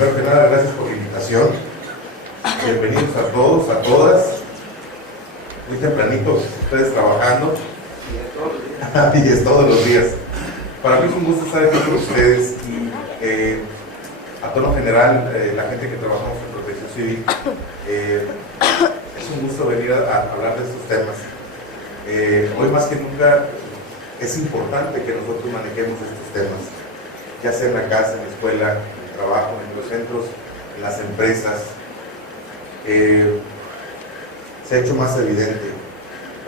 primero que nada, gracias por la invitación. Bienvenidos a todos, a todas. Muy tempranito, ustedes trabajando. Y es todos los días. Para mí es un gusto estar aquí con ustedes y a tono general, la gente que trabajamos en Protección Civil, es un gusto venir a hablar de estos temas. Hoy más que nunca es importante que nosotros manejemos estos temas, ya sea en la casa, en la escuela, en el trabajo, en los centros, en las empresas. Se ha hecho más evidente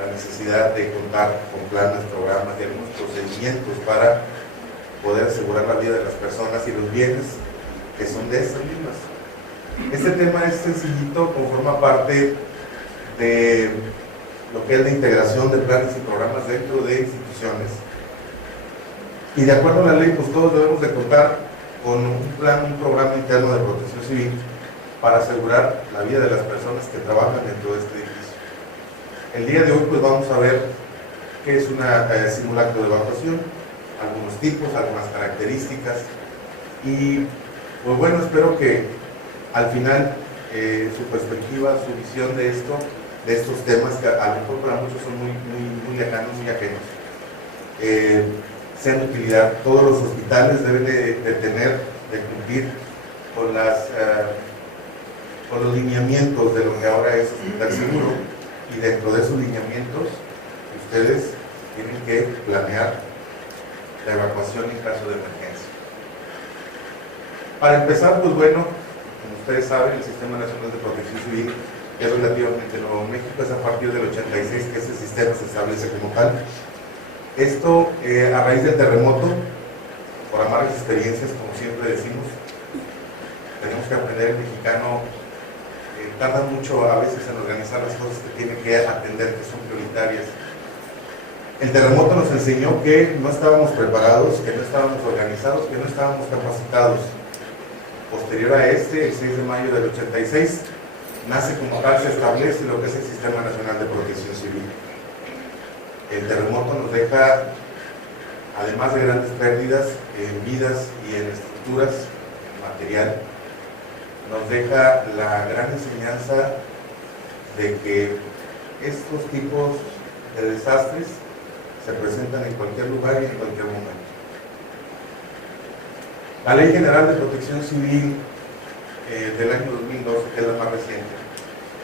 la necesidad de contar con planes, programas y algunos procedimientos para poder asegurar la vida de las personas y los bienes que son de estas mismas. Este tema es sencillito, conforma parte de lo que es la integración de planes y programas dentro de instituciones. Y de acuerdo a la ley, pues todos debemos de contar con un plan, un programa interno de protección civil para asegurar la vida de las personas que trabajan dentro de este edificio. El día de hoy pues vamos a ver qué es un simulacro de evacuación, algunos tipos, algunas características y pues bueno, espero que al final su perspectiva, su visión de estos temas que a lo mejor para muchos son muy lejanos, muy ajenos, sean de utilidad. Todos los hospitales deben de cumplir con los lineamientos de lo que ahora es hospital seguro, y dentro de esos lineamientos ustedes tienen que planear la evacuación en caso de emergencia. Para empezar, pues bueno, como ustedes saben, el Sistema Nacional de Protección Civil es relativamente nuevo en México, es a partir del 86 que ese sistema se establece como tal. Esto a raíz del terremoto, por amargas experiencias, como siempre decimos, tenemos que aprender. El mexicano tarda mucho a veces en organizar las cosas que tiene que atender, que son prioritarias. El terremoto nos enseñó que no estábamos preparados, que no estábamos organizados, que no estábamos capacitados. Posterior a el 6 de mayo del 86, nace como tal, se establece lo que es el Sistema Nacional de Protección Civil. El terremoto nos deja, además de grandes pérdidas en vidas y en estructuras, en material, nos deja la gran enseñanza de que estos tipos de desastres se presentan en cualquier lugar y en cualquier momento. La Ley General de Protección Civil del año 2012, que es la más reciente,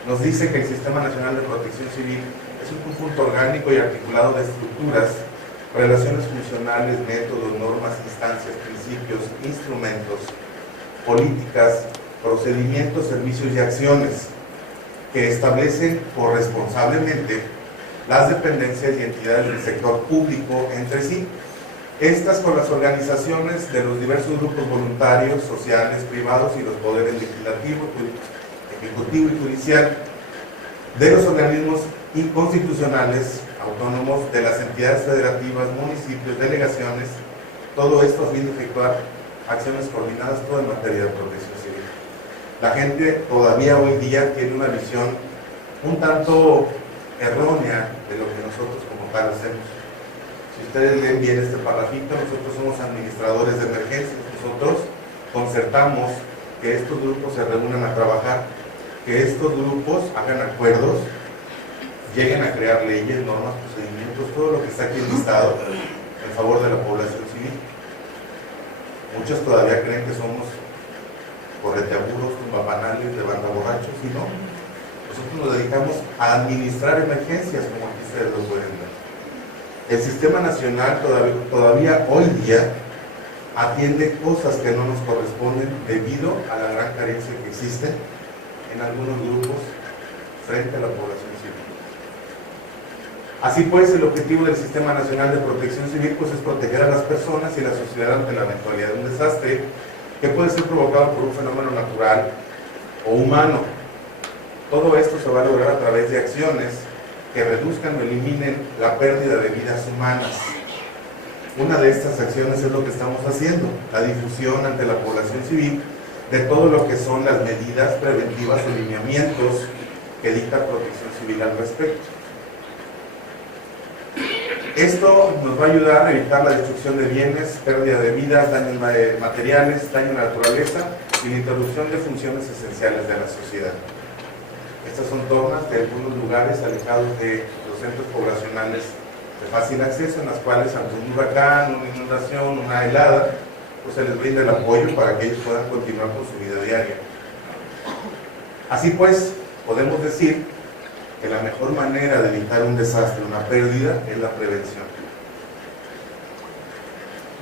nos dice que el Sistema Nacional de Protección Civil es un conjunto orgánico y articulado de estructuras, relaciones funcionales, métodos, normas, instancias, principios, instrumentos, políticas, procedimientos, servicios y acciones que establecen corresponsablemente las dependencias y entidades del sector público entre sí. Estas con las organizaciones de los diversos grupos voluntarios, sociales, privados y los poderes legislativo, ejecutivo y judicial, de los organismos inconstitucionales, autónomos, de las entidades federativas, municipios, delegaciones, todo esto a fin de efectuar acciones coordinadas, todo en materia de protección civil. La gente todavía hoy día tiene una visión un tanto errónea de lo que nosotros como tal hacemos. Si ustedes leen bien este parrafito, nosotros somos administradores de emergencias, nosotros concertamos que estos grupos se reúnan a trabajar, que estos grupos hagan acuerdos, lleguen a crear leyes, normas, procedimientos, todo lo que está aquí enlistado en favor de la población civil. Muchos todavía creen que somos correteaburos, tumbapanales, de banda borrachos, y no. Nosotros nos dedicamos a administrar emergencias, como aquí ustedes lo pueden ver. El Sistema Nacional todavía hoy día atiende cosas que no nos corresponden debido a la gran carencia que existe en algunos grupos frente a la población civil. Así pues, el objetivo del Sistema Nacional de Protección Civil pues, es proteger a las personas y la sociedad ante la eventualidad de un desastre que puede ser provocado por un fenómeno natural o humano. Todo esto se va a lograr a través de acciones que reduzcan o eliminen la pérdida de vidas humanas. Una de estas acciones es lo que estamos haciendo, la difusión ante la población civil de todo lo que son las medidas preventivas o lineamientos que dicta Protección Civil al respecto. Esto nos va a ayudar a evitar la destrucción de bienes, pérdida de vidas, daños materiales, daño a la naturaleza y la interrupción de funciones esenciales de la sociedad. Estas son tomas de algunos lugares alejados de los centros poblacionales de fácil acceso, en las cuales ante un huracán, una inundación, una helada, pues se les brinda el apoyo para que ellos puedan continuar con su vida diaria. Así pues, podemos decir que la mejor manera de evitar un desastre, una pérdida, es la prevención.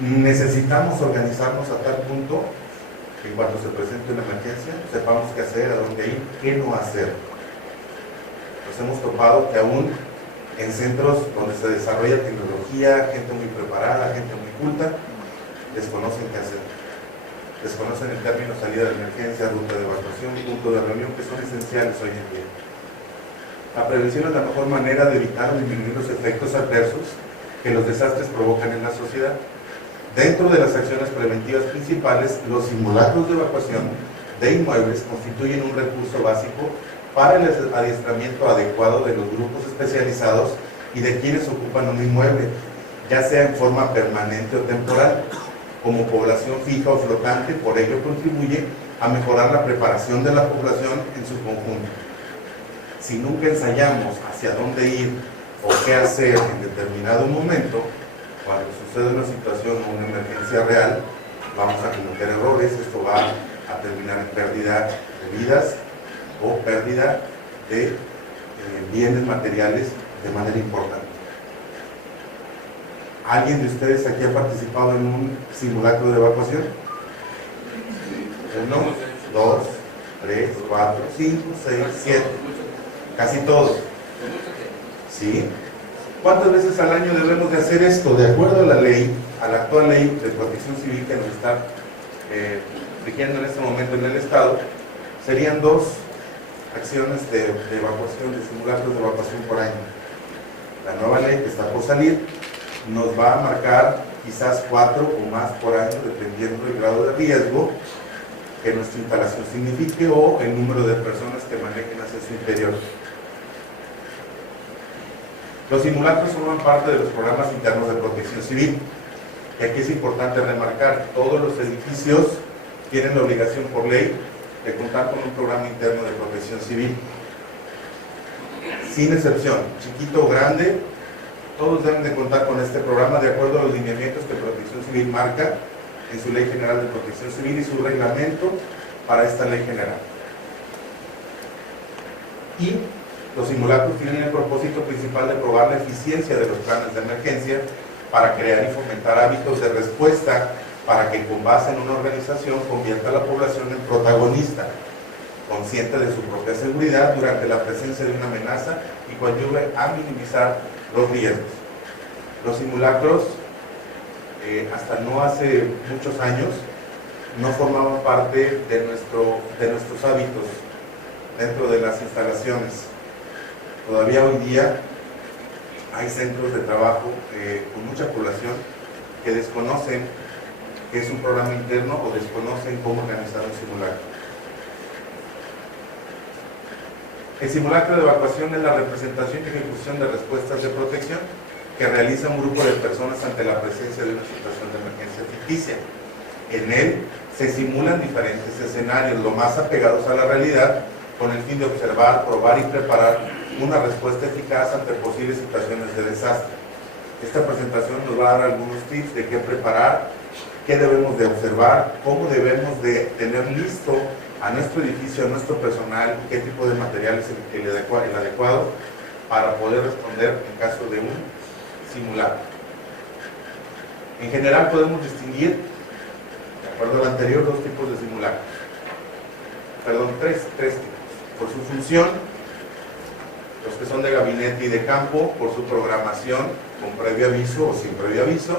Necesitamos organizarnos a tal punto que en cuanto se presente una emergencia, sepamos qué hacer, a dónde ir, qué no hacer. Nos hemos topado que aún en centros donde se desarrolla tecnología, gente muy preparada, gente muy culta, desconocen qué hacer. Desconocen el término salida de emergencia, ruta de evacuación, punto de reunión, que son esenciales hoy en día. La prevención es la mejor manera de evitar o disminuir los efectos adversos que los desastres provocan en la sociedad. Dentro de las acciones preventivas principales, los simulacros de evacuación de inmuebles constituyen un recurso básico para el adiestramiento adecuado de los grupos especializados y de quienes ocupan un inmueble, ya sea en forma permanente o temporal, como población fija o flotante. Por ello contribuye a mejorar la preparación de la población en su conjunto. Si nunca ensayamos hacia dónde ir o qué hacer en determinado momento, cuando sucede una situación o una emergencia real, vamos a cometer errores. Esto va a terminar en pérdida de vidas o pérdida de bienes materiales de manera importante. ¿Alguien de ustedes aquí ha participado en un simulacro de evacuación? 1, 2, 3, 4, 5, 6, 7. Casi todos. ¿Sí? ¿Cuántas veces al año debemos de hacer esto? De acuerdo a la ley, a la actual ley de protección civil que nos está rigiendo en este momento en el Estado, serían 2 acciones de evacuación, de simulacros de evacuación por año. La nueva ley que está por salir nos va a marcar quizás 4 o más por año, dependiendo del grado de riesgo que nuestra instalación signifique o el número de personas que manejen hacia su interior. Los simulacros forman parte de los programas internos de protección civil. Y aquí es importante remarcar, todos los edificios tienen la obligación por ley de contar con un programa interno de protección civil. Sin excepción, chiquito o grande, todos deben de contar con este programa de acuerdo a los lineamientos que Protección Civil marca en su Ley General de Protección Civil y su reglamento para esta Ley General. Y los simulacros tienen el propósito principal de probar la eficiencia de los planes de emergencia para crear y fomentar hábitos de respuesta para que con base en una organización convierta a la población en protagonista, consciente de su propia seguridad durante la presencia de una amenaza y coadyuve a minimizar los riesgos. Los simulacros, hasta no hace muchos años, no formaban parte de nuestros hábitos dentro de las instalaciones. Todavía hoy día hay centros de trabajo con mucha población que desconocen qué es un programa interno o desconocen cómo organizar un simulacro. El simulacro de evacuación es la representación y ejecución de respuestas de protección que realiza un grupo de personas ante la presencia de una situación de emergencia ficticia. En él se simulan diferentes escenarios, lo más apegados a la realidad, con el fin de observar, probar y preparar una respuesta eficaz ante posibles situaciones de desastre. Esta presentación nos va a dar algunos tips de qué preparar, qué debemos de observar, cómo debemos de tener listo a nuestro edificio, a nuestro personal, qué tipo de material es el adecuado para poder responder en caso de un simulacro. En general podemos distinguir, de acuerdo al anterior, 2 tipos de simulacros. Perdón, tres tipos. Por su función, los que son de gabinete y de campo, por su programación, con previo aviso o sin previo aviso,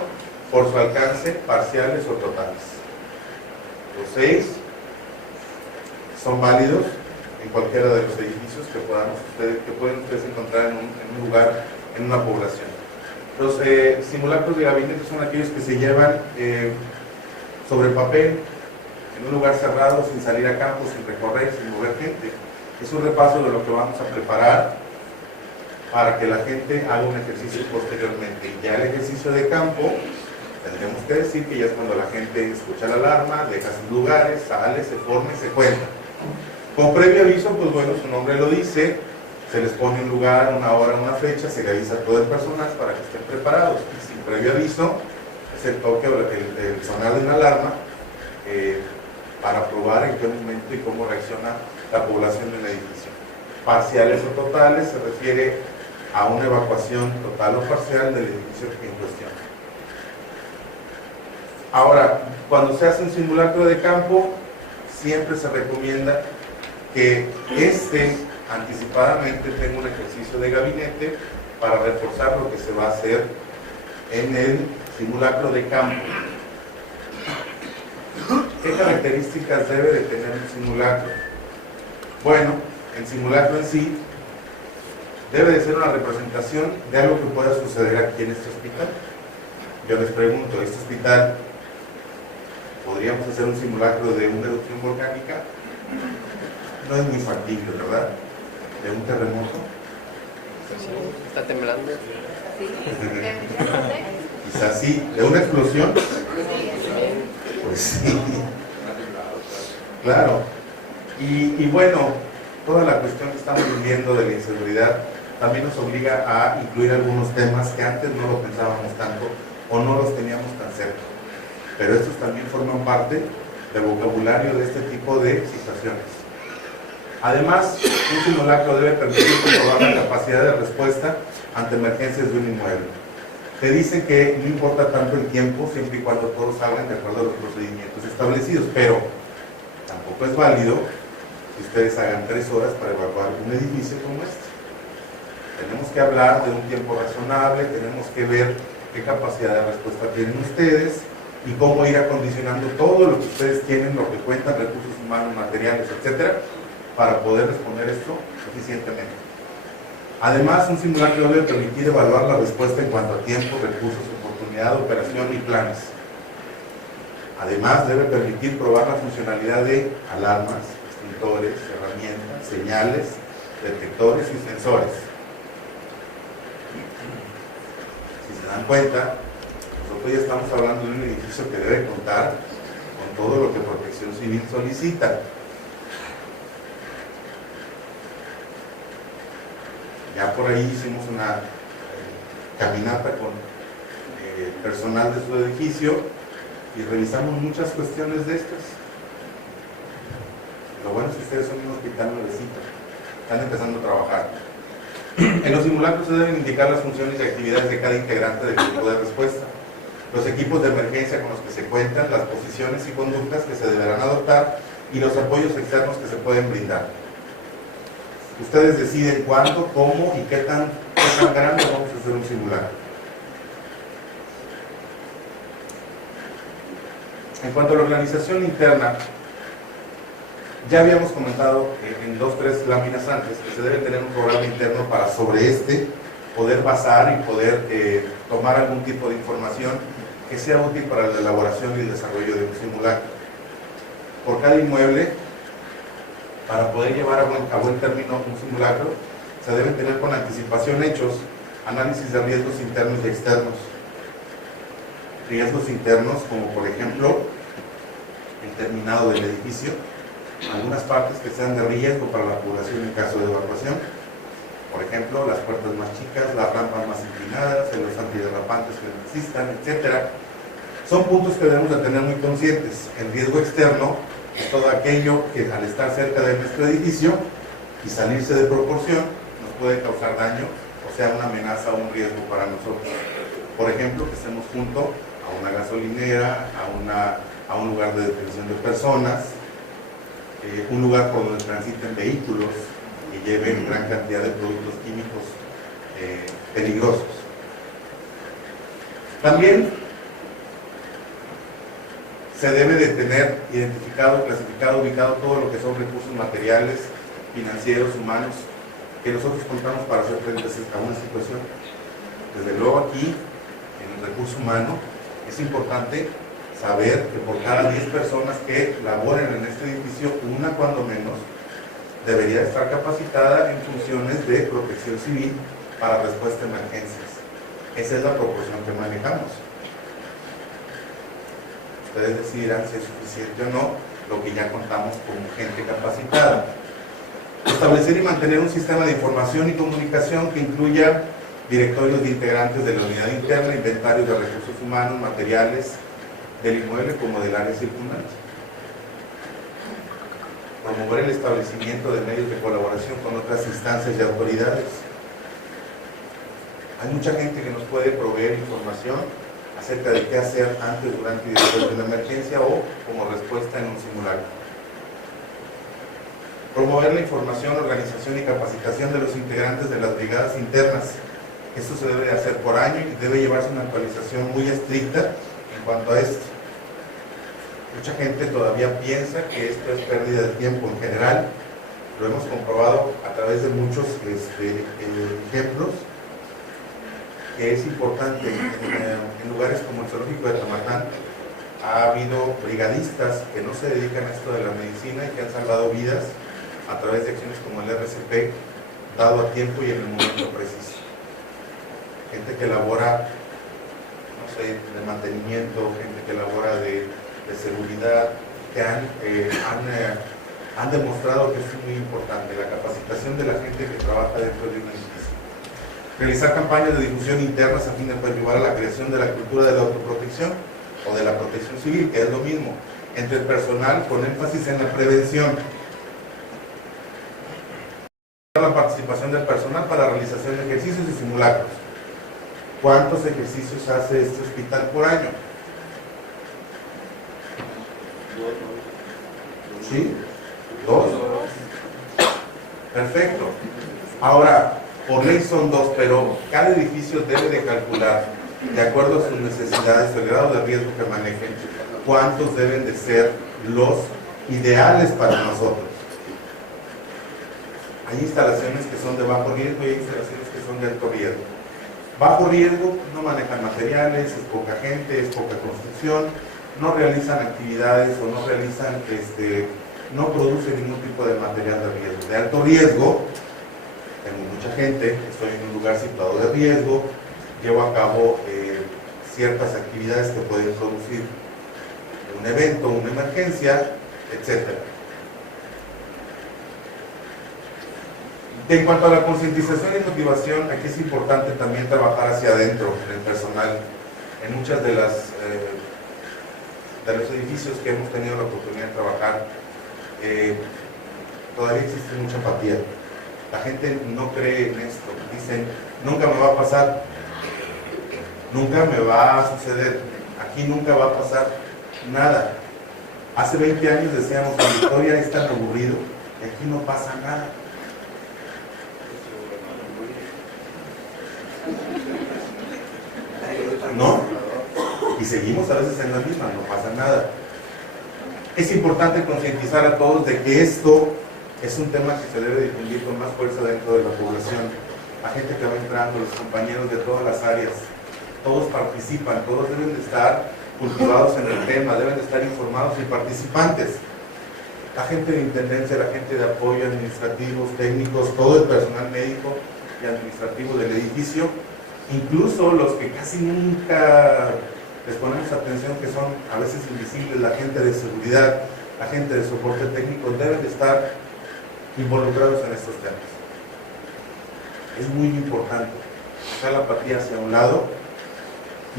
por su alcance, parciales o totales. Los 6 son válidos en cualquiera de los edificios que pueden ustedes encontrar en un lugar, en una población. Los simulacros de gabinete son aquellos que se llevan sobre papel, en un lugar cerrado, sin salir a campo, sin recorrer, sin mover gente. Es un repaso de lo que vamos a preparar para que la gente haga un ejercicio posteriormente. Ya el ejercicio de campo Tendremos que decir que ya es cuando la gente escucha la alarma, deja sus lugares, sale, se forma y se cuenta. Con previo aviso, pues bueno, su nombre lo dice, se les pone un lugar, una hora, una fecha, se le avisa a todo el personal para que estén preparados. Y sin previo aviso, es el toque o el sonar de una alarma para probar en qué momento y cómo reacciona la población del edificio. Parciales o totales se refiere a una evacuación total o parcial del edificio en cuestión. Ahora, cuando se hace un simulacro de campo, siempre se recomienda que anticipadamente tenga un ejercicio de gabinete para reforzar lo que se va a hacer en el simulacro de campo. ¿Qué características debe de tener un simulacro? Bueno, el simulacro en sí debe de ser una representación de algo que pueda suceder aquí en este hospital. Yo les pregunto, ¿este hospital podríamos hacer un simulacro de una erupción volcánica? No es muy factible, ¿verdad? ¿De un terremoto? ¿Está temblando? Quizás sí. ¿De una explosión? Pues sí. Claro. Y bueno, toda la cuestión que estamos viviendo de la inseguridad también nos obliga a incluir algunos temas que antes no lo pensábamos tanto o no los teníamos tan cerca. Pero estos también forman parte del vocabulario de este tipo de situaciones. Además, un simulacro debe permitir comprobar la capacidad de respuesta ante emergencias de un inmueble. Te dicen que no importa tanto el tiempo, siempre y cuando todos salgan de acuerdo a los procedimientos establecidos, pero tampoco es válido que ustedes hagan 3 horas para evacuar un edificio como este. Tenemos que hablar de un tiempo razonable, tenemos que ver qué capacidad de respuesta tienen ustedes y cómo ir acondicionando todo lo que ustedes tienen, lo que cuentan, recursos humanos, materiales, etcétera, para poder responder esto eficientemente. Además, un simulacro debe permitir evaluar la respuesta en cuanto a tiempo, recursos, oportunidad, operación y planes. Además, debe permitir probar la funcionalidad de alarmas, extintores, herramientas, señales, detectores y sensores. Si se dan cuenta, nosotros ya estamos hablando de un edificio que debe contar con todo lo que Protección Civil solicita. Ya por ahí hicimos una caminata con personal de su edificio y revisamos muchas cuestiones de estas. Lo bueno es que ustedes son un hospital nuevecito, están empezando a trabajar. En los simulacros se deben indicar las funciones y actividades de cada integrante del grupo de respuesta, los equipos de emergencia con los que se cuentan, las posiciones y conductas que se deberán adoptar y los apoyos externos que se pueden brindar. Ustedes deciden cuándo, cómo y qué tan grande vamos a hacer un simulacro. En cuanto a la organización interna, ya habíamos comentado en 2 o 3 láminas antes que se debe tener un programa interno para sobre este poder basar y poder tomar algún tipo de información que sea útil para la elaboración y el desarrollo de un simulacro. Por cada inmueble, para poder llevar a buen término un simulacro, se deben tener con anticipación hechos análisis de riesgos internos y externos. Riesgos internos como por ejemplo el terminado del edificio, algunas partes que sean de riesgo para la población en caso de evacuación, por ejemplo las puertas más chicas, las rampas más inclinadas, los antiderrapantes que no existan, etc. Son puntos que debemos de tener muy conscientes. El riesgo externo es todo aquello que al estar cerca de nuestro edificio y salirse de proporción nos puede causar daño o sea una amenaza o un riesgo para nosotros. Por ejemplo, que estemos junto a una gasolinera, a un lugar de detención de personas, un lugar por donde transiten vehículos y lleven gran cantidad de productos químicos peligrosos. También se debe de tener identificado, clasificado, ubicado todo lo que son recursos materiales, financieros, humanos, que nosotros contamos para hacer frente a una situación. Desde luego aquí, en el recurso humano, es importante saber que por cada 10 personas que laboren en este edificio, una cuando menos, debería estar capacitada en funciones de protección civil para respuesta a emergencias. Esa es la proporción que manejamos. Ustedes decidirán si es suficiente o no, lo que ya contamos con gente capacitada. Establecer y mantener un sistema de información y comunicación que incluya directorios de integrantes de la unidad interna, inventarios de recursos humanos, materiales del inmueble como del área circundante. Promover el establecimiento de medios de colaboración con otras instancias y autoridades. Hay mucha gente que nos puede proveer información acerca de qué hacer antes, durante y después de la emergencia o como respuesta en un simulacro. Promover la información, organización y capacitación de los integrantes de las brigadas internas. Esto se debe de hacer por año y debe llevarse una actualización muy estricta en cuanto a esto. Mucha gente todavía piensa que esto es pérdida de tiempo en general. Lo hemos comprobado a través de muchos ejemplos, que es importante. En lugares como el zoológico de Tamatán ha habido brigadistas que no se dedican a esto de la medicina y que han salvado vidas a través de acciones como el RCP, dado a tiempo y en el momento preciso. Gente que elabora, no sé, de mantenimiento, gente que elabora de seguridad, que han demostrado que es muy importante la capacitación de la gente que trabaja dentro de un edificio. Realizar campañas de difusión internas a fin de ayudar a la creación de la cultura de la autoprotección o de la protección civil, que es lo mismo, entre el personal con énfasis en la prevención. La participación del personal para la realización de ejercicios y simulacros. ¿Cuántos ejercicios hace este hospital por año? ¿Sí? ¿2? Perfecto. Ahora, por ley son 2, pero cada edificio debe de calcular, de acuerdo a sus necesidades, el grado de riesgo que manejen, cuántos deben de ser los ideales para nosotros. Hay instalaciones que son de bajo riesgo y hay instalaciones que son de alto riesgo. Bajo riesgo, no manejan materiales, es poca gente, es poca construcción, no realizan actividades o no realizan, no producen ningún tipo de material de riesgo. De alto riesgo, tengo mucha gente, estoy en un lugar situado de riesgo, llevo a cabo ciertas actividades que pueden producir un evento, una emergencia, etc. En cuanto a la concientización y motivación, aquí es importante también trabajar hacia adentro en el personal. En muchas de los edificios que hemos tenido la oportunidad de trabajar, todavía existe mucha apatía. La gente no cree en esto. Dicen, nunca me va a pasar, nunca me va a suceder, aquí nunca va a pasar nada. Hace 20 años decíamos, la Victoria es tan aburrido y aquí no pasa nada. ¿No? Y seguimos a veces en la misma, no pasa nada. Es importante concientizar a todos de que esto es un tema que se debe difundir con más fuerza dentro de la población. La gente que va entrando, los compañeros de todas las áreas, todos participan, todos deben de estar cultivados en el tema, deben de estar informados y participantes. La gente de intendencia, la gente de apoyo, administrativos, técnicos, todo el personal médico y administrativo del edificio, incluso los que casi nunca les ponemos atención, que son a veces invisibles, la gente de seguridad, la gente de soporte técnico, deben de estar involucrados en estos temas. Es muy importante dejar la apatía hacia un lado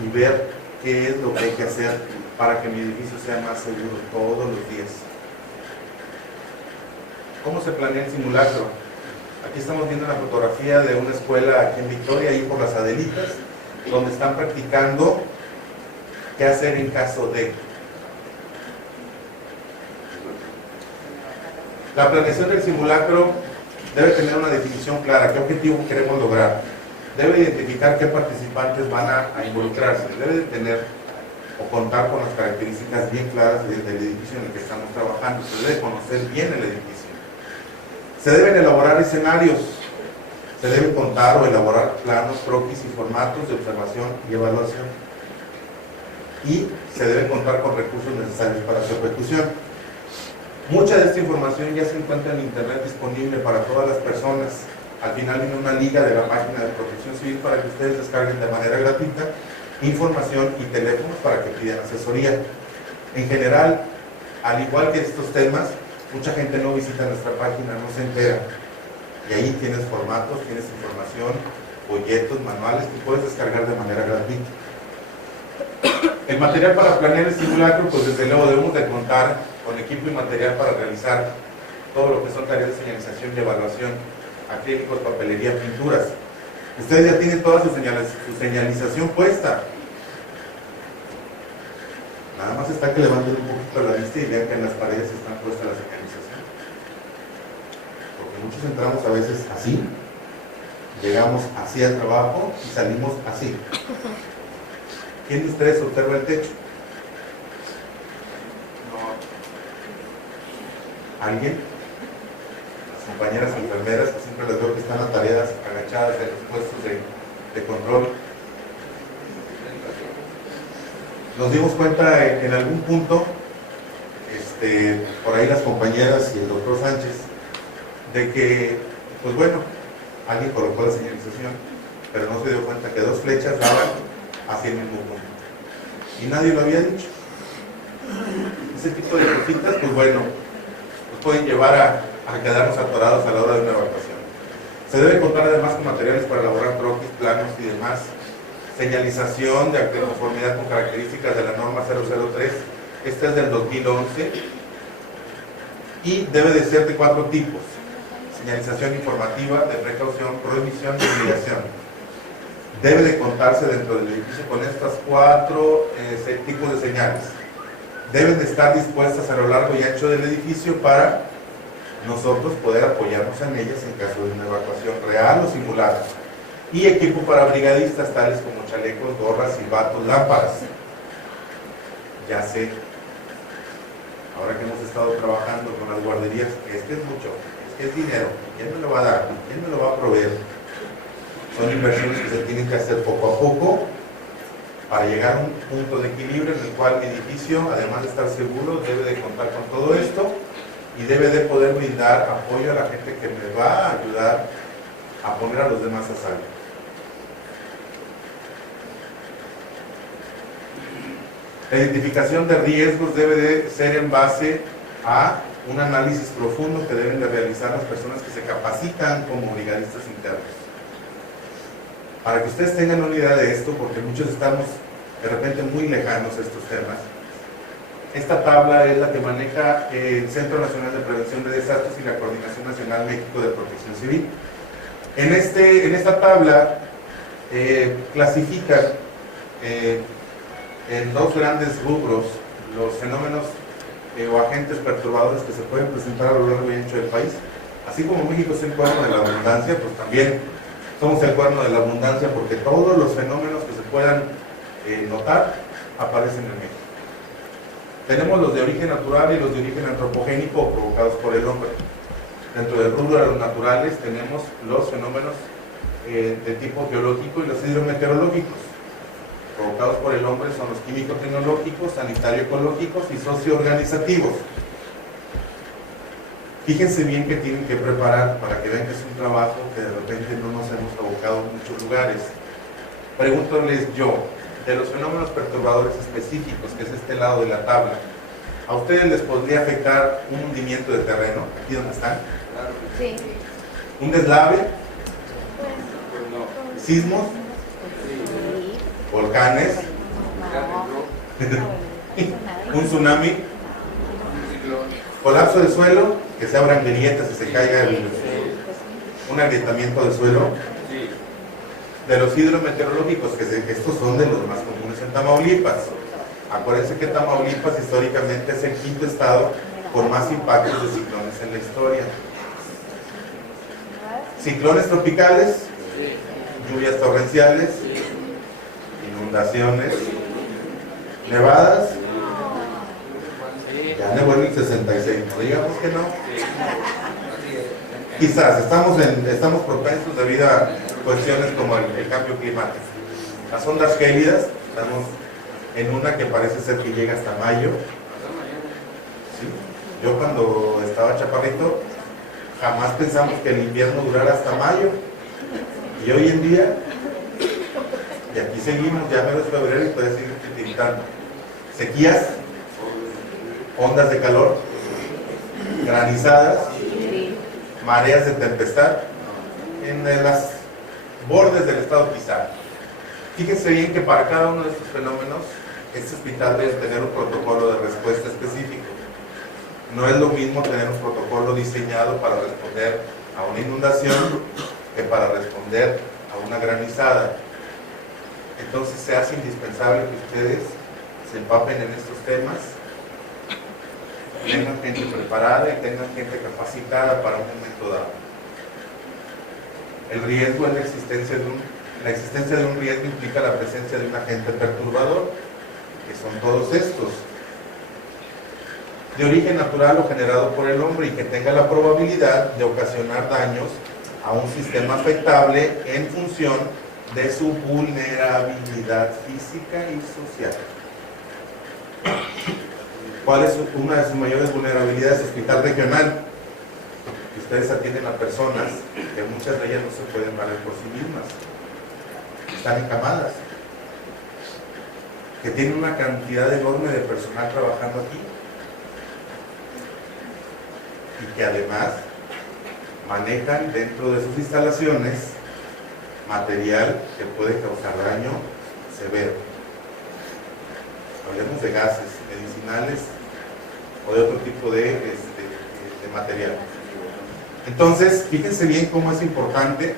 y ver qué es lo que hay que hacer para que mi edificio sea más seguro todos los días. ¿Cómo se planea el simulacro? Aquí estamos viendo una fotografía de una escuela aquí en Victoria, ahí por las Adelitas, donde están practicando qué hacer en caso de. La planeación del simulacro debe tener una definición clara, qué objetivo queremos lograr. Debe identificar qué participantes van a involucrarse, debe de tener o contar con las características bien claras del edificio en el que estamos trabajando, se debe conocer bien el edificio. Se deben elaborar escenarios, se deben contar o elaborar planos, croquis y formatos de observación y evaluación. Y se debe contar con recursos necesarios para su ejecución. Mucha de esta información ya se encuentra en internet disponible para todas las personas. Al final viene una liga de la página de Protección Civil para que ustedes descarguen de manera gratuita información y teléfonos para que pidan asesoría. En general, al igual que estos temas, mucha gente no visita nuestra página, no se entera. Y ahí tienes formatos, tienes información, folletos, manuales que puedes descargar de manera gratuita. El material para planear el simulacro, pues desde luego debemos de contar con equipo y material para realizar todo lo que son tareas de señalización y evaluación, acrílicos, papelería, pinturas. Ustedes ya tienen toda su señalización puesta. Nada más está que levanten un poquito la vista y vean que en las paredes están puestas la señalización. Porque muchos entramos a veces así, llegamos así al trabajo y salimos así. ¿Quién de ustedes observa el techo? No. ¿Alguien? Las compañeras enfermeras, que siempre les veo que están atareadas, agachadas en los puestos de control. Nos dimos cuenta en algún punto, por ahí las compañeras y el doctor Sánchez, de que, pues bueno, alguien colocó la señalización, pero no se dio cuenta que dos flechas daban hacia el mismo punto. Y nadie lo había dicho. Ese tipo de cositas, pues bueno, nos pueden llevar a quedarnos atorados a la hora de una evacuación. Se debe contar además con materiales para elaborar croquis, planos y demás. Señalización de conformidad con características de la norma 003. Esta es del 2011 y debe de ser de 4 tipos: señalización informativa, de precaución, prohibición y obligación. Debe de contarse dentro del edificio con estas 4 tipos de señales. Deben de estar dispuestas a lo largo y ancho del edificio para nosotros poder apoyarnos en ellas en caso de una evacuación real o simulada. Y equipo para brigadistas tales como chalecos, gorras, silbatos, lámparas. Ya sé, ahora que hemos estado trabajando con las guarderías, es que es mucho, es que es dinero. ¿Quién me lo va a dar? ¿Quién me lo va a proveer? Son inversiones que se tienen que hacer poco a poco para llegar a un punto de equilibrio en el cual mi edificio, además de estar seguro, debe de contar con todo esto y debe de poder brindar apoyo a la gente que me va a ayudar a poner a los demás a salvo. La identificación de riesgos debe de ser en base a un análisis profundo que deben de realizar las personas que se capacitan como brigadistas internos. Para que ustedes tengan una idea de esto, porque muchos estamos de repente muy lejanos a estos temas, esta tabla es la que maneja el Centro Nacional de Prevención de Desastres y la Coordinación Nacional México de Protección Civil. En esta tabla clasifican en 2 grandes rubros los fenómenos o agentes perturbadores que se pueden presentar a lo largo y ancho del país. Así como México es el cuerno de la abundancia, pues también somos el cuerno de la abundancia, porque todos los fenómenos que se puedan notar aparecen en México. Tenemos los de origen natural y los de origen antropogénico o provocados por el hombre. Dentro del rubro de los naturales tenemos los fenómenos de tipo geológico y los hidrometeorológicos. Provocados por el hombre son los químico-tecnológicos, sanitario-ecológicos y socio-organizativos. Fíjense bien que tienen que preparar para que vean que es un trabajo que de repente no nos hemos abocado en muchos lugares. Pregúntoles yo, de los fenómenos perturbadores específicos, que es este lado de la tabla, ¿a ustedes les podría afectar un hundimiento de terreno, aquí donde están? Sí. ¿Un deslave? ¿Sismos? ¿Volcanes? ¿Un tsunami? ¿Colapso del suelo? Que se abran grietas y se caiga un agrietamiento del suelo. De los hidrometeorológicos, que estos son de los más comunes en Tamaulipas. Acuérdense que Tamaulipas históricamente es el 5º estado con más impactos de ciclones en la historia. Ciclones tropicales, lluvias torrenciales, inundaciones, nevadas. Ya nevó en el 66, no digamos que no. Quizás estamos propensos debido a cuestiones como el cambio climático. Las ondas gélidas, estamos en una que parece ser que llega hasta mayo. ¿Sí? Yo cuando estaba chaparrito jamás pensamos que el invierno durara hasta mayo, y hoy en día, y aquí seguimos, ya menos febrero y todavía seguimos tiritando. Sequías, ondas de calor, granizadas, mareas de tempestad en las bordes del estado Pizarro. Fíjense bien que para cada uno de estos fenómenos este hospital debe tener un protocolo de respuesta específico. No es lo mismo tener un protocolo diseñado para responder a una inundación que para responder a una granizada. Entonces se hace indispensable que ustedes se empapen en estos temas, tengan gente preparada y tengan gente capacitada para un momento dado. El riesgo es la existencia de un riesgo implica la presencia de un agente perturbador, que son todos estos, de origen natural o generado por el hombre y que tenga la probabilidad de ocasionar daños a un sistema afectable en función de su vulnerabilidad física y social. ¿Cuál es una de sus mayores vulnerabilidades? Hospital regional. Ustedes atienden a personas que muchas de ellas no se pueden valer por sí mismas, están encamadas, que tienen una cantidad enorme de personal trabajando aquí y que además manejan dentro de sus instalaciones material que puede causar daño severo. Hablemos de gases medicinales o de otro tipo de material. Entonces, fíjense bien cómo es importante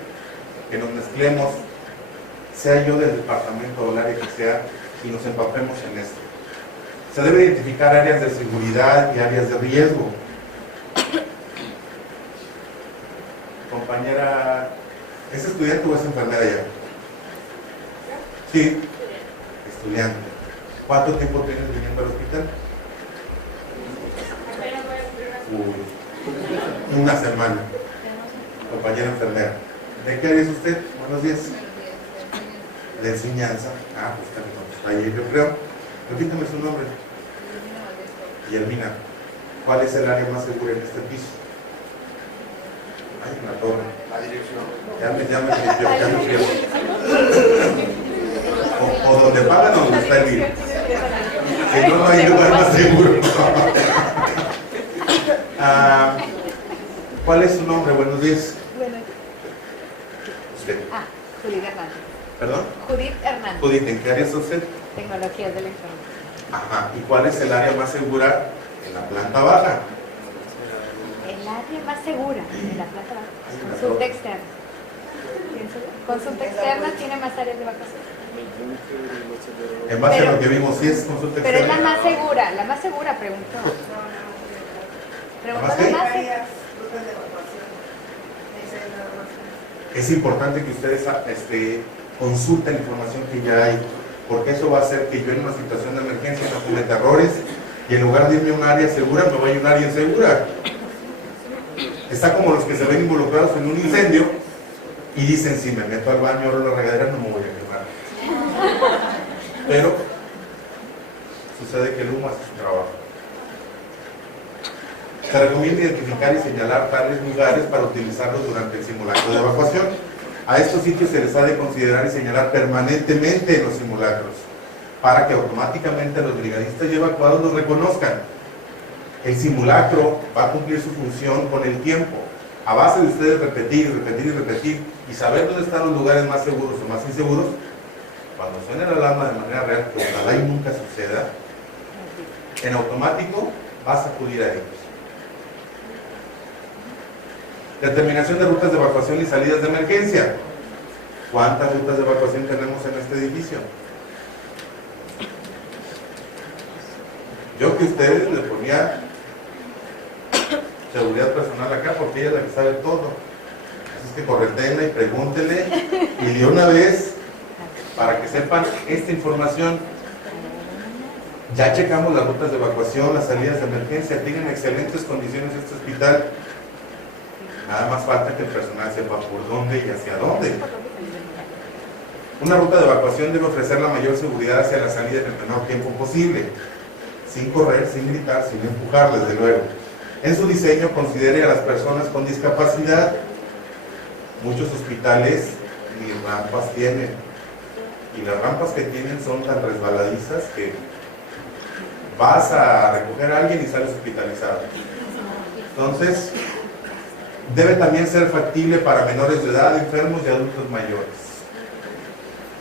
que nos mezclemos, sea yo del departamento o el área que sea, y nos empapemos en esto. Se debe identificar áreas de seguridad y áreas de riesgo. Compañera, ¿es estudiante o es enfermera ya? Sí, estudiante. ¿Cuánto tiempo tienes viniendo al hospital? Una semana. Compañera enfermera. ¿De qué área es usted? Buenos días. De enseñanza. Ah, pues está ahí, yo creo. Repítame su nombre. Yelmina. ¿Cuál es el área más segura en este piso? Hay una torre. La dirección. Ya me fui. O donde pagan o donde está el virus. Si no, no hay lugar más seguro. ¿Cuál es su nombre? Buenos días. ¿Usted? Judith Hernández. ¿Perdón? Judith Hernández. Judith, ¿en qué área es usted? Tecnologías de electrónica. Ajá. ¿Y cuál es el área más segura en la planta baja? El área más segura en la planta baja. Consulta externa. Consulta externa tiene más áreas de evacuación. En base a lo que vimos, sí es consulta externa. Pero es la más segura, preguntó. Preguntó la más segura. Es importante que ustedes consulten la información que ya hay, porque eso va a hacer que yo en una situación de emergencia no cometa errores y en lugar de irme a un área segura, me voy a un área insegura. Está como los que se ven involucrados en un incendio y dicen, si me meto al baño, abro la regadera, no me voy a quemar. Pero sucede que el humo hace su trabajo. Se recomienda identificar y señalar tales lugares para utilizarlos durante el simulacro de evacuación. A estos sitios se les ha de considerar y señalar permanentemente en los simulacros, para que automáticamente los brigadistas y evacuados los reconozcan. El simulacro va a cumplir su función con el tiempo. A base de ustedes repetir y saber dónde están los lugares más seguros o más inseguros, cuando suene la alarma de manera real, que ojalá y nunca suceda, en automático vas a acudir a ellos. Determinación de rutas de evacuación y salidas de emergencia. ¿Cuántas rutas de evacuación tenemos en este edificio? Yo que ustedes le ponía seguridad personal acá porque ella es la que sabe todo. Así es que corretenla y pregúntele y de una vez, para que sepan esta información, ya checamos las rutas de evacuación, las salidas de emergencia, tienen excelentes condiciones este hospital. Nada más falta que el personal sepa por dónde y hacia dónde. Una ruta de evacuación debe ofrecer la mayor seguridad hacia la salida en el menor tiempo posible, sin correr, sin gritar, sin empujar, desde luego. En su diseño considere a las personas con discapacidad. Muchos hospitales ni rampas tienen, y las rampas que tienen son tan resbaladizas que vas a recoger a alguien y sales hospitalizado. Entonces, debe también ser factible para menores de edad, enfermos y adultos mayores.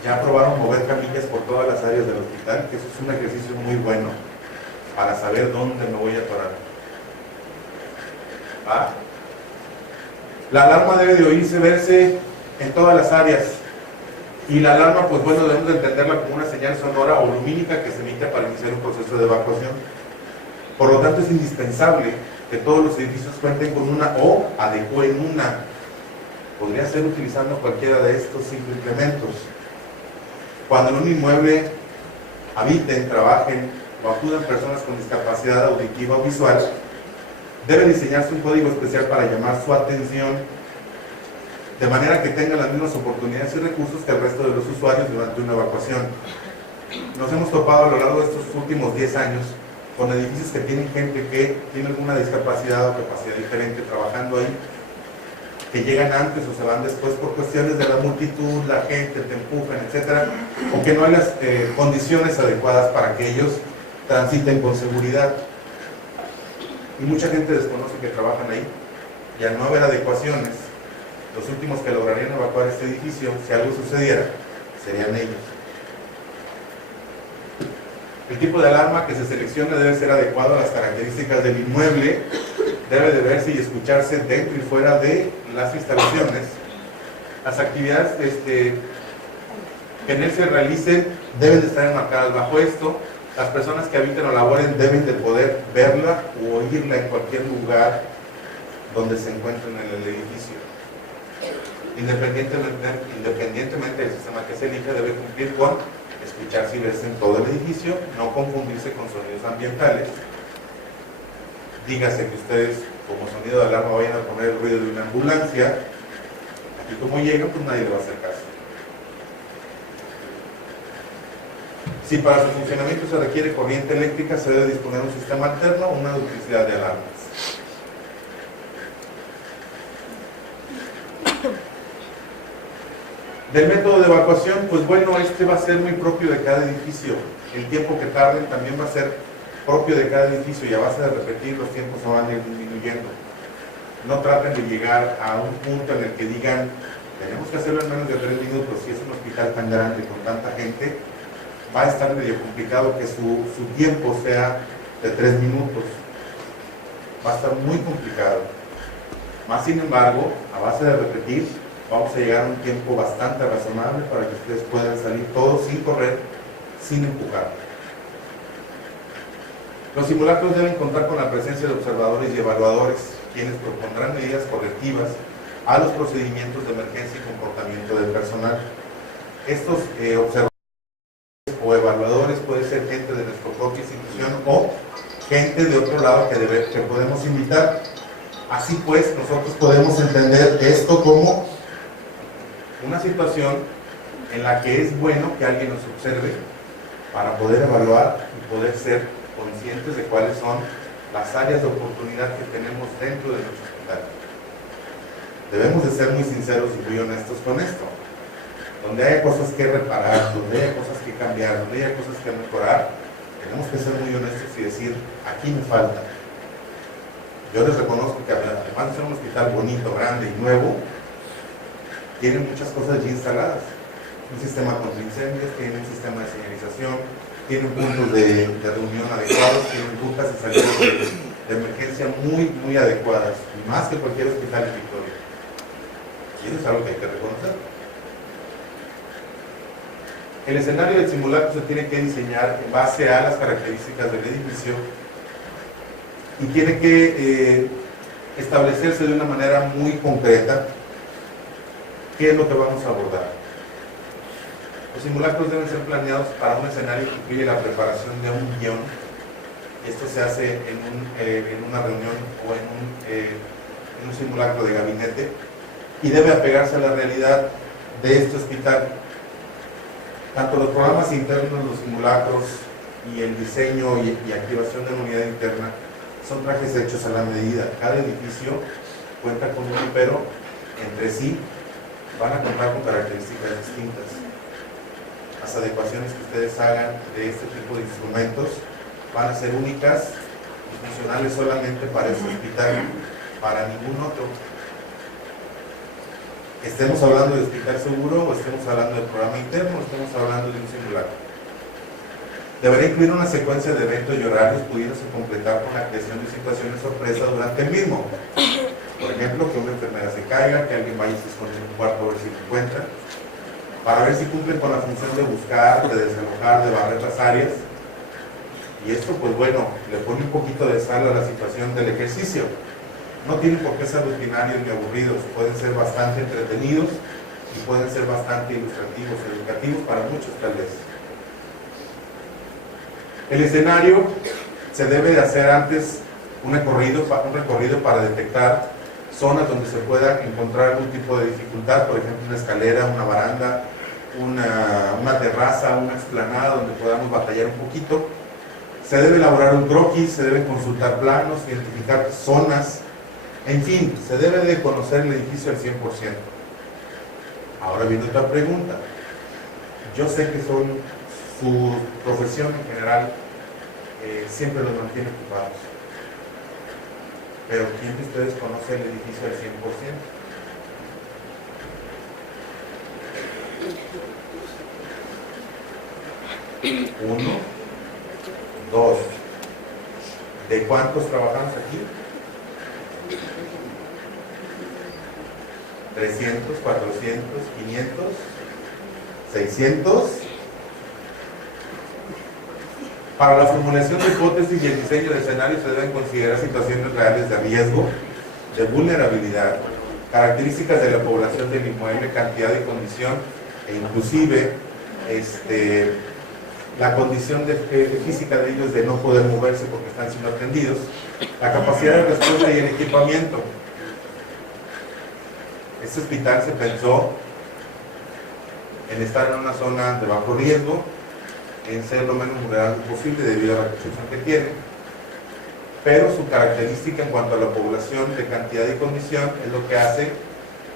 Ya probaron mover camillas por todas las áreas del hospital, que eso es un ejercicio muy bueno para saber dónde me voy a parar. ¿Va? La alarma debe de oírse, verse en todas las áreas. Y la alarma, pues bueno, debemos de entenderla como una señal sonora o lumínica que se emite para iniciar un proceso de evacuación. Por lo tanto, es indispensable que todos los edificios cuenten con una o adecúen una. Podría ser utilizando cualquiera de estos 5 implementos. Cuando en un inmueble habiten, trabajen o acudan personas con discapacidad auditiva o visual, debe diseñarse un código especial para llamar su atención, de manera que tengan las mismas oportunidades y recursos que el resto de los usuarios durante una evacuación. Nos hemos topado a lo largo de estos últimos 10 años con edificios que tienen gente que tiene alguna discapacidad o capacidad diferente trabajando ahí, que llegan antes o se van después por cuestiones de la multitud, la gente, te empujan, etc. O que no hay las condiciones adecuadas para que ellos transiten con seguridad. Y mucha gente desconoce que trabajan ahí, y al no haber adecuaciones, los últimos que lograrían evacuar este edificio, si algo sucediera, serían ellos. El tipo de alarma que se seleccione debe ser adecuado a las características del inmueble, debe de verse y escucharse dentro y fuera de las instalaciones. Las actividades que en él se realicen deben de estar enmarcadas bajo esto. Las personas que habiten o laboren deben de poder verla o oírla en cualquier lugar donde se encuentren en el edificio. Independientemente del sistema que se elija, debe cumplir con escucharse y verse en todo el edificio, no confundirse con sonidos ambientales. Dígase que ustedes, como sonido de alarma, vayan a poner el ruido de una ambulancia. Aquí como llegan, pues nadie le va a hacer caso. Si para su funcionamiento se requiere corriente eléctrica, se debe disponer un sistema alterno o una duplicidad de alarmas. Del método de evacuación, pues bueno, este va a ser muy propio de cada edificio. El tiempo que tarden también va a ser propio de cada edificio, y a base de repetir, los tiempos se van a ir disminuyendo. No traten de llegar a un punto en el que digan, tenemos que hacerlo en menos de 3 minutos. Si es un hospital tan grande, con tanta gente, va a estar medio complicado que su tiempo sea de 3 minutos. Va a estar muy complicado. Más sin embargo, a base de repetir, vamos a llegar a un tiempo bastante razonable para que ustedes puedan salir todos sin correr, sin empujar. Los simulacros deben contar con la presencia de observadores y evaluadores, quienes propondrán medidas correctivas a los procedimientos de emergencia y comportamiento del personal. Estos observadores o evaluadores pueden ser gente de nuestra propia institución o gente de otro lado que podemos invitar. Así pues, nosotros podemos entender esto como una situación en la que es bueno que alguien nos observe para poder evaluar y poder ser conscientes de cuáles son las áreas de oportunidad que tenemos dentro de nuestro hospital. Debemos de ser muy sinceros y muy honestos con esto. Donde haya cosas que reparar, donde haya cosas que cambiar, donde haya cosas que mejorar, tenemos que ser muy honestos y decir, aquí me falta. Yo les reconozco que además de ser un hospital bonito, grande y nuevo, tiene muchas cosas ya instaladas. Un sistema contra incendios, tiene un sistema de señalización, tiene puntos de reunión adecuados, tiene rutas y salidas de emergencia muy adecuadas, más que cualquier hospital en Victoria. Y eso es algo que hay que reconocer. El escenario del simulacro se tiene que diseñar en base a las características del edificio y tiene que establecerse de una manera muy concreta qué es lo que vamos a abordar. Los simulacros deben ser planeados para un escenario que incluye la preparación de un guión. Esto se hace en una reunión o en un simulacro de gabinete y debe apegarse a la realidad de este hospital. Tanto los programas internos, los simulacros y el diseño y activación de la unidad interna son trajes hechos a la medida. Cada edificio cuenta con uno, pero entre sí van a contar con características distintas. Las adecuaciones que ustedes hagan de este tipo de instrumentos van a ser únicas y funcionales solamente para ese hospital, para ningún otro. Estemos hablando de hospital seguro o estemos hablando del programa interno o estemos hablando de un simulacro. Deberá incluir una secuencia de eventos y horarios pudiéndose completar con la creación de situaciones sorpresa durante el mismo. Por ejemplo, que una enfermera se caiga, que alguien vaya y se esconde en un cuarto a ver si lo encuentra, para ver si cumplen con la función de buscar, de desalojar, de barrer las áreas. Y esto, pues bueno, le pone un poquito de sal a la situación del ejercicio. No tienen por qué ser rutinarios ni aburridos, pueden ser bastante entretenidos y pueden ser bastante ilustrativos, educativos para muchos tal vez. El escenario se debe de hacer antes un recorrido para detectar zonas donde se pueda encontrar algún tipo de dificultad, por ejemplo una escalera, una baranda, una terraza, una explanada donde podamos batallar un poquito. Se debe elaborar un croquis, se deben consultar planos, identificar zonas, en fin, se debe de conocer el edificio al 100%. Ahora viene otra pregunta. Yo sé que su profesión en general siempre los mantiene ocupados. Pero ¿quién de ustedes conoce el edificio al 100%? Uno, dos. ¿De cuántos trabajamos aquí? 300, 400, 500, 600. Para la formulación de hipótesis y el diseño de escenarios se deben considerar situaciones reales de riesgo, de vulnerabilidad, características de la población del inmueble, cantidad y condición, e inclusive la condición física de ellos de no poder moverse porque están siendo atendidos, la capacidad de respuesta y el equipamiento. Este hospital se pensó en estar en una zona de bajo riesgo, en ser lo menos vulnerable posible debido a la construcción que tiene, pero su característica en cuanto a la población de cantidad y condición es lo que hace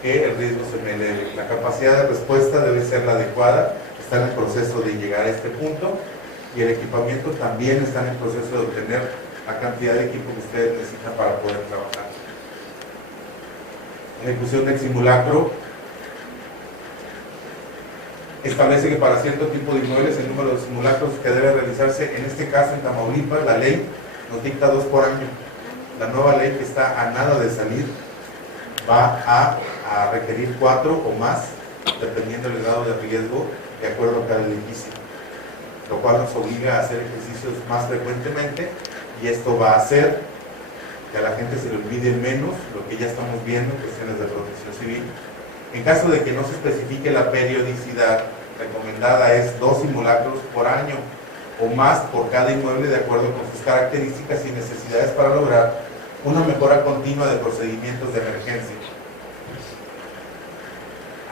que el riesgo se me eleve. La capacidad de respuesta debe ser la adecuada, está en el proceso de llegar a este punto, y el equipamiento también está en el proceso de obtener la cantidad de equipo que ustedes necesitan para poder trabajar. La ejecución del simulacro establece que para cierto tipo de inmuebles el número de simulacros que debe realizarse, en este caso en Tamaulipas, la ley nos dicta 2 por año. La nueva ley que está a nada de salir va a requerir 4 o más, dependiendo del grado de riesgo, de acuerdo a cada edificio, lo cual nos obliga a hacer ejercicios más frecuentemente, y esto va a hacer que a la gente se le olvide menos lo que ya estamos viendo en cuestiones de protección civil. En caso de que no se especifique la periodicidad, recomendada es 2 simulacros por año o más por cada inmueble de acuerdo con sus características y necesidades para lograr una mejora continua de procedimientos de emergencia.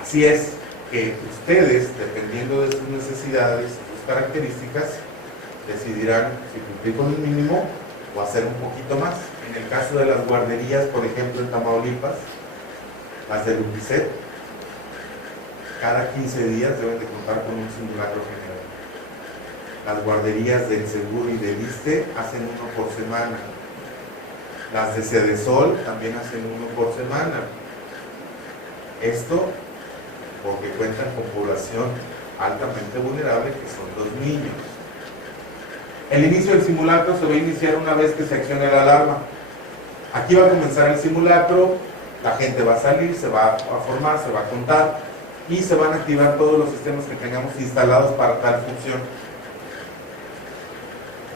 Así es que ustedes, dependiendo de sus necesidades y sus características, decidirán si cumplir con el mínimo o hacer un poquito más. En el caso de las guarderías, por ejemplo en Tamaulipas, las del UNICEF, cada 15 días deben de contar con un simulacro general. Las guarderías del Seguro y del ISSSTE hacen 1 por semana. Las de Cedesol también hacen 1 por semana. Esto porque cuentan con población altamente vulnerable, que son los niños. El inicio del simulacro se va a iniciar una vez que se accione la alarma. Aquí va a comenzar el simulacro, la gente va a salir, se va a formar, se va a contar y se van a activar todos los sistemas que tengamos instalados para tal función.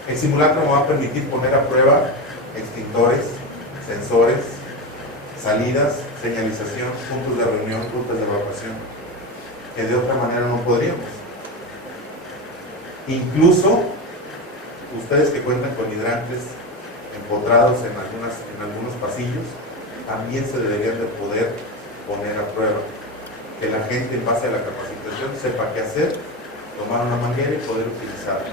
El simulacro me va a permitir poner a prueba extintores, sensores, salidas, señalización, puntos de reunión, rutas de evacuación, que de otra manera no podríamos. Incluso ustedes que cuentan con hidrantes empotrados en algunos pasillos, también se deberían de poder poner a prueba. Que la gente, en base a la capacitación, sepa qué hacer, tomar una manguera y poder utilizarla.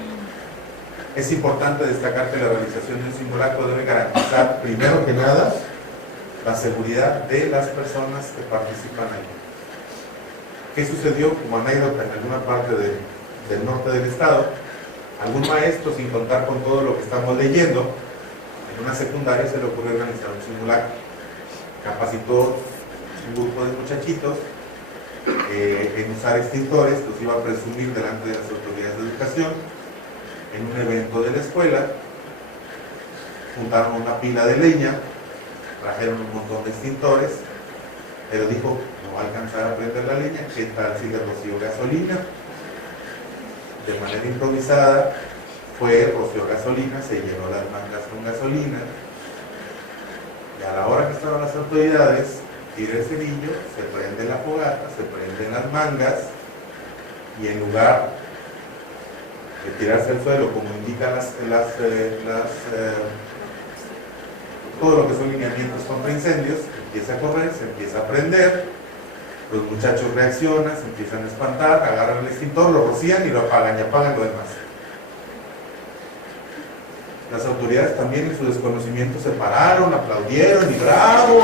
Es importante destacar que la realización de un simulacro debe garantizar, primero que nada, la seguridad de las personas que participan ahí. ¿Qué sucedió? Como anécdota, en alguna parte del norte del estado, Algún maestro, sin contar con todo lo que estamos leyendo, en una secundaria se le ocurrió organizar un simulacro. Capacitó un grupo de muchachitos en usar extintores, los iba a presumir delante de las autoridades de educación, en un evento de la escuela. Juntaron una pila de leña, trajeron un montón de extintores, pero dijo, no va a alcanzar a prender la leña, ¿qué tal si le roció gasolina? De manera improvisada, roció gasolina, se llenó las mangas con gasolina, y a la hora que estaban las autoridades, tira el cerillo, se prende la fogata, se prenden las mangas, y en lugar de tirarse al suelo, como indican todo lo que son lineamientos contra incendios, empieza a correr, se empieza a prender, los muchachos reaccionan, se empiezan a espantar, agarran el extintor, lo rocían y lo apagan, y apagan lo demás. Las autoridades también en su desconocimiento se pararon, aplaudieron y ¡bravo!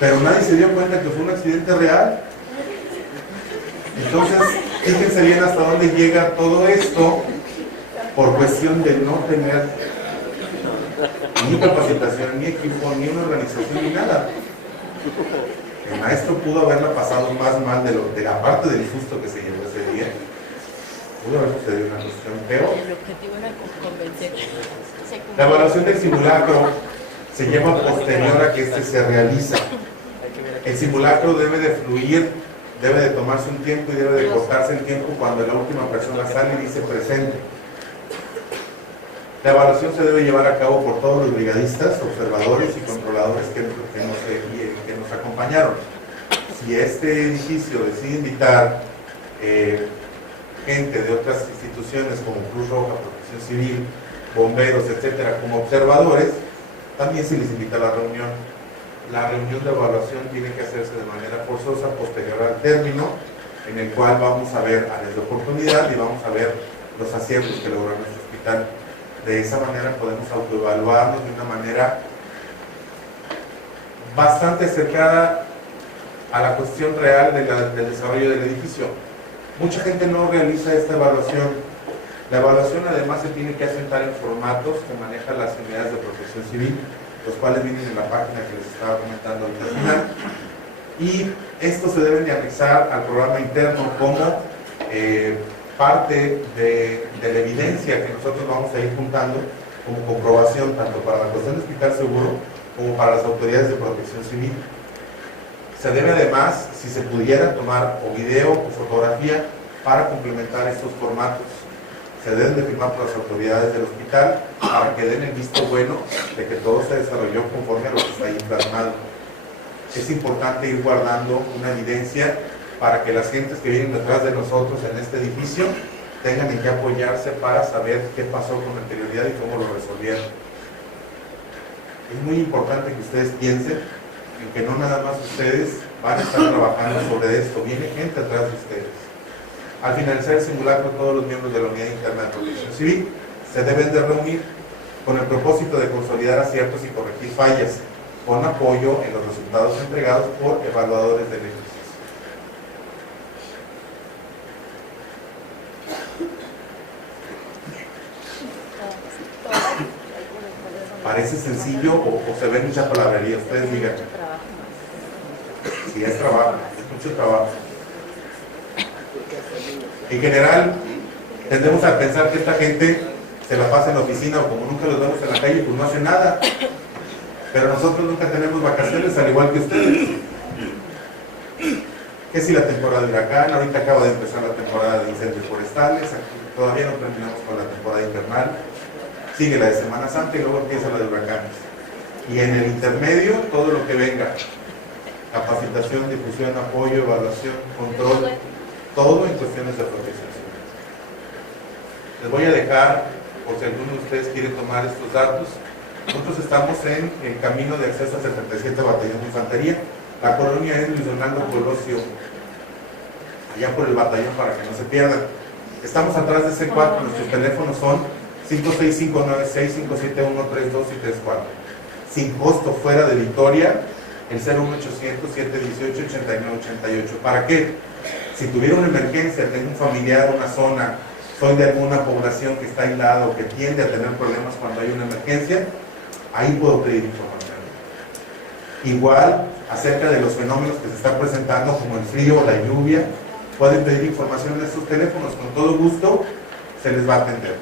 Pero nadie se dio cuenta que fue un accidente real. Entonces, fíjense bien hasta dónde llega todo esto por cuestión de no tener ni capacitación, ni equipo, ni una organización, ni nada. El maestro pudo haberla pasado más mal de la parte del susto que se llevó ese día. Pudo haber sucedido una cuestión peor. El objetivo era convencer. La evaluación del simulacro se lleva posterior a que este se realiza. El simulacro debe de fluir, debe de tomarse un tiempo y debe de cortarse el tiempo cuando la última persona sale y dice presente. La evaluación se debe llevar a cabo por todos los brigadistas, observadores y controladores que nos acompañaron. Si este edificio decide invitar gente de otras instituciones como Cruz Roja, Protección Civil, bomberos, etcétera, como observadores, también se les invita a la reunión. La reunión de evaluación tiene que hacerse de manera forzosa posterior al término, en el cual vamos a ver áreas de oportunidad y vamos a ver los aciertos que logró nuestro hospital. De esa manera podemos autoevaluarnos de una manera bastante acercada a la cuestión real del desarrollo del edificio. Mucha gente no realiza esta evaluación. La evaluación además se tiene que asentar en formatos que manejan las unidades de protección civil, los cuales vienen en la página que les estaba comentando ahorita al final. Y estos se deben de anexar al programa interno como parte de la evidencia que nosotros vamos a ir juntando como comprobación tanto para la cuestión de Hospital Seguro como para las autoridades de protección civil. Se debe además, si se pudiera, tomar o video o fotografía para complementar estos formatos. Se deben de firmar por las autoridades del hospital para que den el visto bueno de que todo se desarrolló conforme a lo que está ahí plasmado. Es importante ir guardando una evidencia para que las gentes que vienen detrás de nosotros en este edificio tengan en qué apoyarse para saber qué pasó con anterioridad y cómo lo resolvieron. Es muy importante que ustedes piensen en que no nada más ustedes van a estar trabajando sobre esto, viene gente atrás de ustedes. Al finalizar el simulacro, todos los miembros de la Unidad Interna de Protección Civil se deben de reunir con el propósito de consolidar aciertos y corregir fallas, con apoyo en los resultados entregados por evaluadores del edificio. Parece sencillo o se ve mucha palabrería, ustedes digan. Sí, es trabajo, es mucho trabajo. En general, tendemos a pensar que esta gente se la pasa en la oficina o como nunca los vemos en la calle, pues no hace nada. Pero nosotros nunca tenemos vacaciones, al igual que ustedes. Que si la temporada de huracán, ahorita acaba de empezar la temporada de incendios forestales, todavía no terminamos con la temporada invernal. Sigue la de Semana Santa y luego empieza la de huracanes. Y en el intermedio, todo lo que venga. Capacitación, difusión, apoyo, evaluación, control, todo en cuestiones de protección civil. Les voy a dejar, por si alguno de ustedes quiere tomar estos datos, nosotros estamos en el camino de acceso al 77 Batallón de Infantería. La colonia es Luis Fernando Colosio, allá por el batallón para que no se pierdan. Estamos atrás de C4, nuestros teléfonos son 56596-571-32 y 34. Sin costo, fuera de Victoria, el 01800-718-8988. ¿Para qué? Si tuviera una emergencia, tengo un familiar, una zona, soy de alguna población que está aislada o que tiende a tener problemas cuando hay una emergencia, ahí puedo pedir información. Igual, acerca de los fenómenos que se están presentando, como el frío o la lluvia, pueden pedir información en estos teléfonos, con todo gusto se les va a atender.